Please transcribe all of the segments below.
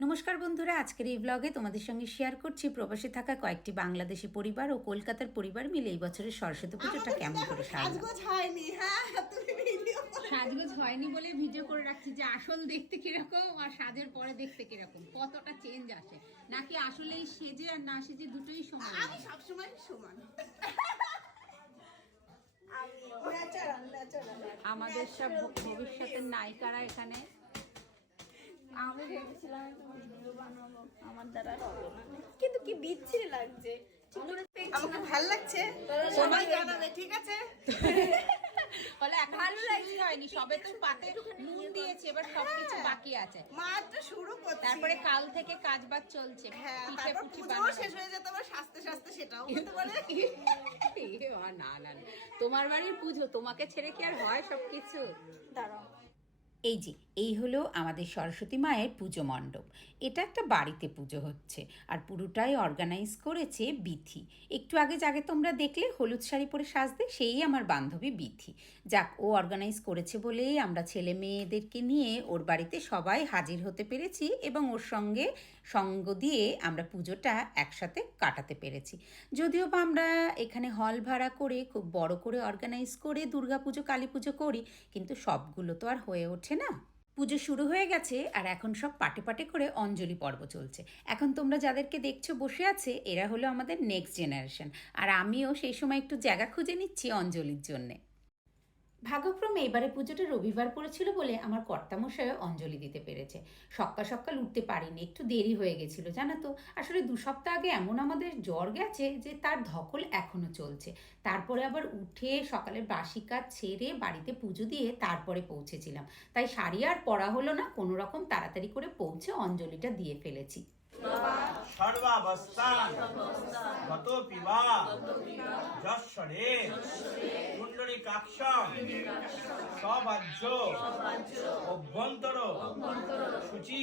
নমস্কার বন্ধুরা, আজকের এই ব্লগে তোমাদের সঙ্গে শেয়ার করছি প্রবাসে থাকা কয়েকটি বাংলাদেশি পরিবার ও কলকাতার পরিবার মিলে এই বছরের সরস্বতী পুজোটা কেমন করে সারলাম। সাজগোজ হয়নি। হ্যাঁ, তুমি ভিডিও সাজগোজ হয়নি বলে ভিডিও করে রাখছি যে আসল দেখতে কিরকম আর সাজের পরে দেখতে কিরকম, কতটা চেঞ্জ আসে, নাকি আসলেই সেজে আর না সেজে দুটোই সমান। আমি সবসময় সমান। আমাদের সব ভবিষ্যতের নায়িকারা এখানে। আমি ভেবেছিলাম একটা ভিডিও বানাবো, আমার দ্বারা হবে না, কিন্তু কি বিচ্ছিরি লাগছে। ঠিক করে দেখছি আমাকে না। ভালো লাগছে, সবাই জানাবে, ঠিক আছে? বলে এখন ভালো লাগছে হয়নি, সবে তো পাতে নুন দিয়েছে, এবার সবকিছু বাকি আছে। মাত্র শুরু করছি। তারপরে কাল থেকে কাজবাজ চলছে, হ্যাঁ, পিঠে তারপর পুঠি পুজোও বানানো। শেষ হয়ে যেতে আবার সাজতে সাজতে সেটাও হতে পারে। না না না, তোমার বাড়ির পুজো, তোমাকে ছেড়ে কি আর হয় সবকিছু? দাঁড়াও, এই যে এই হলো আমাদের সরস্বতী মায়ের পুজো মণ্ডপ। এটা একটা বাড়িতে পুজো হচ্ছে আর পুরোটাই অর্গানাইজ করেছে বিথি। একটু আগে তোমরা দেখলে হলুদ শাড়ি পরে সাজতে, সেই আমার বান্ধবী বিথি। যাক, ও অর্গানাইজ করেছে বলেই আমরা ছেলে মেয়েদেরকে নিয়ে ওর বাড়িতে সবাই হাজির হতে পেরেছি এবং ওর সঙ্গে সঙ্গ দিয়ে আমরা পুজোটা একসাথে কাটাতে পেরেছি। যদিও বা আমরা এখানে হল ভাড়া করে খুব বড় করে অর্গানাইজ করে দুর্গাপুজো কালী পুজো করি, কিন্তু সবগুলো তো আর হয়ে ওঠে না। পুজো শুরু হয়ে গেছে আর এখন সব পাটে পাটে করে অঞ্জলি পর্ব চলছে। এখন তোমরা যাদেরকে দেখছো বসে আছে, এরা হলো আমাদের নেক্সট জেনারেশন, আর আমিও সেই সময় একটু জায়গা খুঁজে নিচ্ছি অঞ্জলির জন্যে। ভাগ্যক্রমে এবারে পুজোটা রবিবার পড়েছিল বলে আমার কর্তামশায় অঞ্জলি দিতে পেরেছে। সকাল সকাল উঠতে পারিনি, একটু দেরি হয়ে গেছিল জানো তো। আসলে 2 সপ্তাহ আগে এমন আমাদের জ্বর গেছে যে তার ধকল এখনও চলছে। তারপরে আবার উঠে সকালের বাসি কাজ ছেড়ে বাড়িতে পুজো দিয়ে তারপরে পৌঁছেছিলাম, তাই শাড়ি আর পরা হলো না, কোনো রকম তাড়াতাড়ি করে পৌঁছে অঞ্জলিটা দিয়ে ফেলেছি। সর্বাবস্থান গতোপি বা যশ্বরে পুণ্ডরীকাক্ষং সবাহ্য অভ্যন্তর শুচি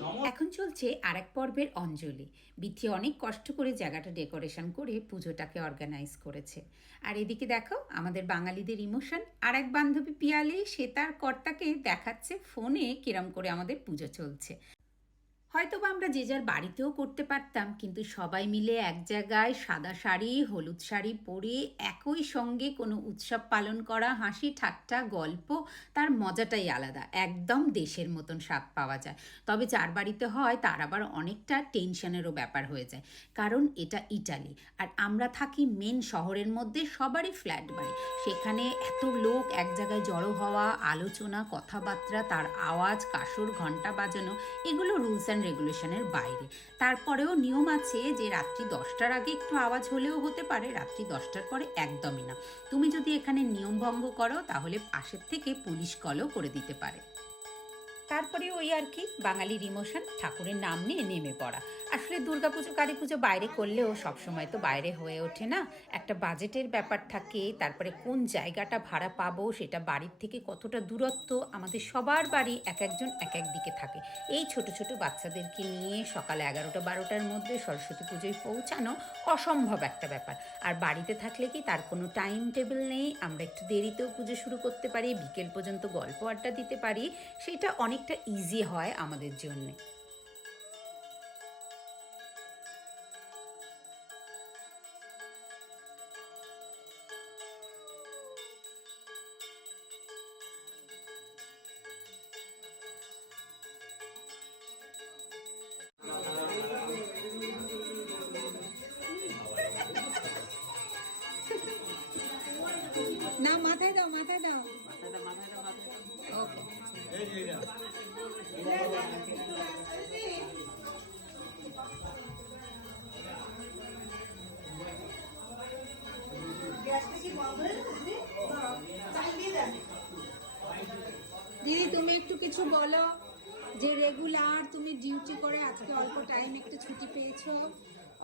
নম। এখন চলছে আরেক পর্বের অঞ্জলি। বিথি অনেক কষ্ট করে জায়গাটা ডেকোরেশন করে পুজোটাকে অর্গানাইজ করেছে। আর এদিকে দেখো আমাদের বাঙালিদের ইমোশন, আর এক বান্ধবী পিয়ালি সে তার কর্তাকে দেখাচ্ছে ফোনে কিরম করে আমাদের পুজো চলছে। হয়তো বা আমরা যে যার বাড়িতেও করতে পারতাম, কিন্তু সবাই মিলে এক জায়গায় সাদা শাড়ি হলুদ শাড়ি পরে একই সঙ্গে কোনো উৎসব পালন করা, হাসি ঠাট্টা গল্প, তার মজাটাই আলাদা, একদম দেশের মতন স্বাদ পাওয়া যায়। তবে যার বাড়িতে হয় তার আবার অনেকটা টেনশনেরও ব্যাপার হয়ে যায়, কারণ এটা ইটালি আর আমরা থাকি মেন শহরের মধ্যে, সবারই ফ্ল্যাট বাড়ি। সেখানে এত লোক এক জায়গায় জড়ো হওয়া, আলোচনা কথাবার্তা, তার আওয়াজ, কাসর ঘন্টা বাজানো, এগুলো রুলস অ্যান্ড রেগুলেশনের বাইরে। তারপরেও নিয়ম আছে যে রাত্রি 10টার আগে একটু আওয়াজ হলেও হতে পারে, রাত্রি 10টার পরে একদমই না। তুমি যদি এখানে নিয়ম ভঙ্গ করো তাহলে পাশের থেকে পুলিশ কলও করে দিতে পারে। তারপরে ওই আর কি, বাঙালির ইমোশন, ঠাকুরের নাম নিয়ে নেমে পড়া। আসলে দুর্গাপুজো কালী পুজো বাইরে করলেও সবসময় তো বাইরে হয়ে ওঠে না, একটা বাজেটের ব্যাপার থাকে। তারপরে কোন জায়গাটা ভাড়া পাবো, সেটা বাড়ির থেকে কতটা দূরত্ব, আমাদের সবার বাড়ি এক একজন এক এক দিকে থাকে। এই ছোট ছোট বাচ্চাদেরকে নিয়ে সকাল 11টা-12টার মধ্যে সরস্বতী পুজোয় পৌঁছানো অসম্ভব একটা ব্যাপার। আর বাড়িতে থাকলে কি তার কোনো টাইম টেবিল নেই, আমরা একটু দেরিতেও পুজো শুরু করতে পারি, বিকেল পর্যন্ত গল্প আড্ডা দিতে পারি, সেটা অনেকটা ইজি হয় আমাদের জন্যে। না, মাথায় দাও, মাথায় দাও। ওকে। এই যে এটা। গ্যাসটা কি বন্ধ হয়ে গেছে? চালিয়ে দেন। দিদি তুমি একটু কিছু বলো, যে রেগুলার তুমি ডিউটি করে আজকে অল্প টাইম একটু ছুটি পেয়েছো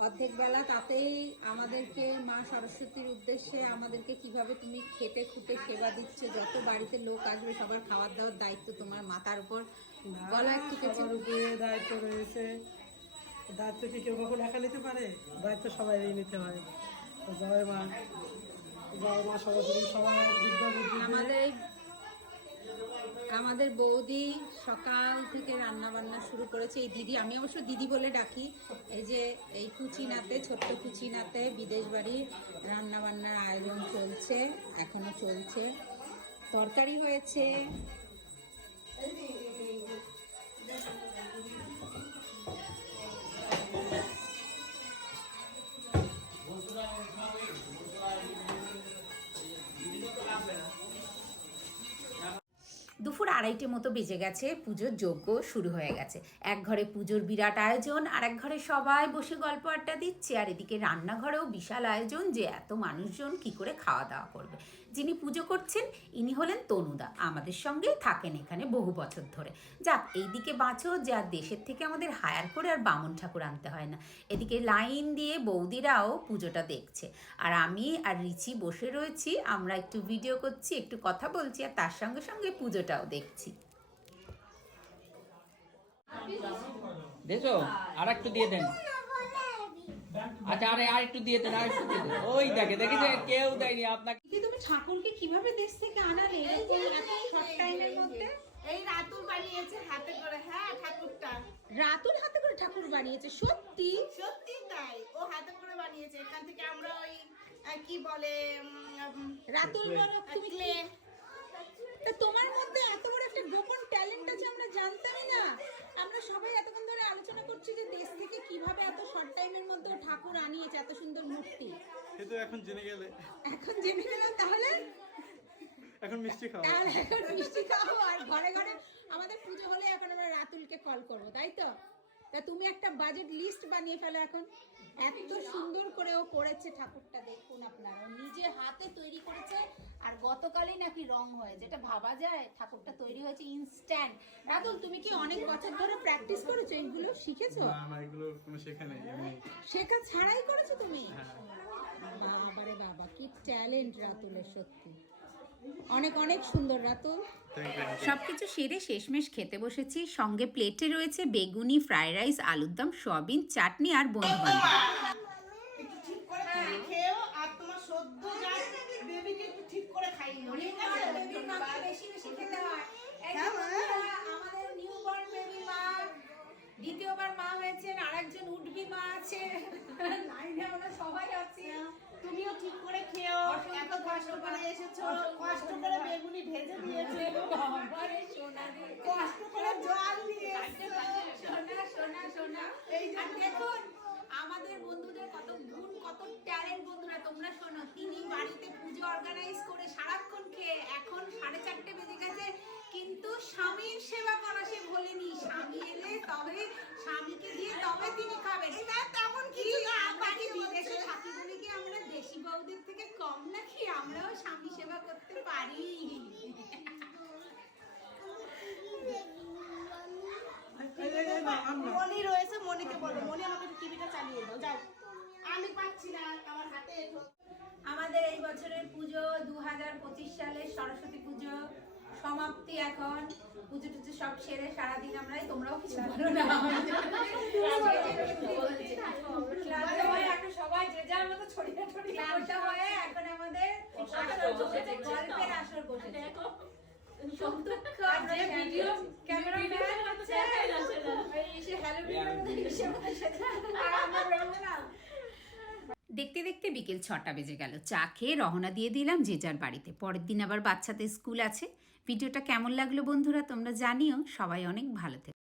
অর্ধেক বেলা, তাতেই আমাদেরকে মা সরস্বতীর উদ্দেশ্যে আমাদেরকে কিভাবে তুমি খেটে খুঁটে সেবা দিচ্ছ, যত বাড়িতে লোক আসবে সবার খাওয়ার দাওয়ার দায়িত্ব তোমার মাথার উপর, বলো একটু কিছু। সবার উপরে দায়িত্ব রয়েছে। দায়িত্ব কি কেউ কখন একা নিতে পারে? দায়িত্ব সবাই নিতে হয়। তো জয় মা সরস্বতী সবার বিদ্যা বুদ্ধি দিয়ে আমাদের আমাদের বৌদি সকাল থেকে রান্না বান্না শুরু করেছে। এই দিদি, আমি অবশ্য দিদি বলে ডাকি, এই যে এই কুচিনাতে, ছোট্ট কুচিনাতে বিদেশ বাড়ির রান্না বান্নার আয়োজন চলছে, এখনো চলছে। তরকারি হয়েছে, দুপুর 2:30 মতো বেজে গেছে, পুজোর যজ্ঞ শুরু হয়ে গেছে। এক ঘরে পুজোর বিরাট আয়োজন, আর এক ঘরে সবাই বসে গল্প আড্ডা দিচ্ছে, আর এদিকে রান্নাঘরেও বিশাল আয়োজন, যে এত মানুষজন কি করে খাওয়া দাওয়া করবে। যিনি পুজো করছেন ইনি হলেন তনুদা, আমাদের সঙ্গেই থাকেন এখানে বহু বছর ধরে। যাক, এইদিকে বাঁচো যে আর দেশের থেকে আমাদের হায়ার করে আর বামুন ঠাকুর আনতে হয় না। এদিকে লাইন দিয়ে বৌদিরাও পুজোটা দেখছে, আর আমি আর রিচি বসে রয়েছি, আমরা একটু ভিডিও করছি, একটু কথা বলছি, আর তার সঙ্গে সঙ্গে পুজোটাও দেখছি। দেখো, আর একটু দিয়ে দেন। আচ্ছা, আর একটু দিয়ে দেন, আর একটু দিয়ে দেন। ওই দেখেছে কেউ দেয়নি আপনাকে। তুমি ঠাকুরকে কিভাবে দেশ থেকে আনালে এরকম এত শর্ট টাইমের মধ্যে? এই রাতুর বানিয়েছে হাতে করে, হ্যাঁ ঠাকুরটা রাতুর হাতে করে ঠাকুর বানিয়েছে? সত্যি? সত্যি তাই, ও হাতে করে বানিয়েছে। এখান থেকে আমরা ওই কি বলে রাতুল বলো তুমি কি? তা তোমার মধ্যে এত বড় একটা গোপন ট্যালেন্ট আছে আমরা জানতামই না। আমরা সবাই এতক্ষণ ধরে আলোচনা করছি যে দেশ থেকে কিভাবে এত শর্ট টাইমের মধ্যে ও ঠাকুর আনিয়েছে, এত সুন্দর মূর্তি। কিন্তু এখন জেনে গেলে, এখন জেনে গেলাম, তাহলে এখন মিষ্টি খাও। আর এখন মিষ্টি খাবো, আর ঘরে ঘরে আমাদের পুজো হলে এখন আমরা রাতুলকে কল করবো, তাই তো? তা তুমি একটা বাজেট লিস্ট বানিয়ে ফেলো এখন। এত সুন্দর করে ও করেছে ঠাকুরটা, দেখুন আপনারা, ও নিজে হাতে তৈরি করেছে। আর গতকালই নাকি রং হয়, যেটা ভাবা যায়। ঠাকুরটা তৈরি হয়েছে ইনস্ট্যান্ট। রাতুল, তুমি কি অনেক বছর ধরে প্র্যাকটিস করেছো, এইগুলো শিখেছো? না, আমার এগুলো কোনো শেখা নেই, আমি শেখা ছাড়াই করেছো তুমি? বাবারে বাবা, কি ট্যালেন্ট রাতুলের, সত্যি অনেক অনেক সুন্দর রাতুল। সবকিছু সেরে শেষমেশ খেতে বসেছি। সঙ্গে প্লেটে রয়েছে বেগুনি, ফ্রাইড রাইস, আলুর দম, সয়াবিন, চাটনি আর বন্ধু বান্ধব। একটু ঠিক করে তুমি খেও, আর তোমার সদ্য যা বেবিকে একটু ঠিক করে খাইও, ঠিক আছে? বেবির মাকে বেশি বেশি খেতে হয়। এই যে হ্যাঁ, বন্ধুরা, আমাদের নিউবর্ন বেবি মা, দ্বিতীয়বার মা হয়েছেন, আরেকজন উঠবি মা আছে, লাইনে আমরা সবাই আছি। তুমিও ঠিক করে খেও, এত কষ্ট করে এসেছো, কষ্ট করে বেগুনি ভেজে দিয়েছো, আরে সোনা রে, কষ্ট করে জল দিয়ে সোনা সোনা সোনা। এই যে আর দেখুন আমাদের বন্ধুদের কত গুণ, কত ট্যালেন্ট। বন্ধুরা তোমরা শোনো, তিনি বাড়িতে পুজো অর্গানাইজ করে সারাক্ষণ খেয়ে এখন 4:30 বেজে গেছে, কিন্তু স্বামীর সেবা করা সে ভোলেনি। স্বামী এলে তবে স্বামীকে দিয়ে তবে তিনি খাবেন। তেমন কিছু না, বাড়ি বিদেশে থাকি বলে কি আমরা দেশি বউদের থেকে কম নাকি? আমরাও স্বামী সেবা করতে পারি। মনি রয়েছে, মনিকে বলো, মনি আমাকে টিভিটা চালিয়ে দাও, যাও। আমি পাচ্ছি না, আমার হাতে এঠো। আমাদের এই বছরের পুজো 2025 সালের সরস্বতী পুজো সমাপ্তি। এখন পুজো টুজো সব সেরে সারাদিন আমরা, তোমরাও কিছু বলো না, ক্লান্ত হয়ে এখন সবাই যে যার মতো ছড়িয়ে ছড়িয়ে ক্লান্ত হয়ে এখন আমাদের আসর বসেছে, গল্পের আসর বসেছে। সুখ দুঃখ আমরা ভিডিও ক্যামেরাম্যান হচ্ছে এই সে হ্যালো ভিডিও আর আমরা বেরোবো না। দেখতে দেখতে বিকেল 6টা বেজে গেল। চা খেয়ে রওনা দিয়ে দিলাম যে যার বাড়িতে। পরের দিন আবার বাচ্চাদের স্কুল আছে। ভিডিওটা কেমন লাগলো বন্ধুরা তোমরা জানিও। সবাই অনেক ভালো থেকো।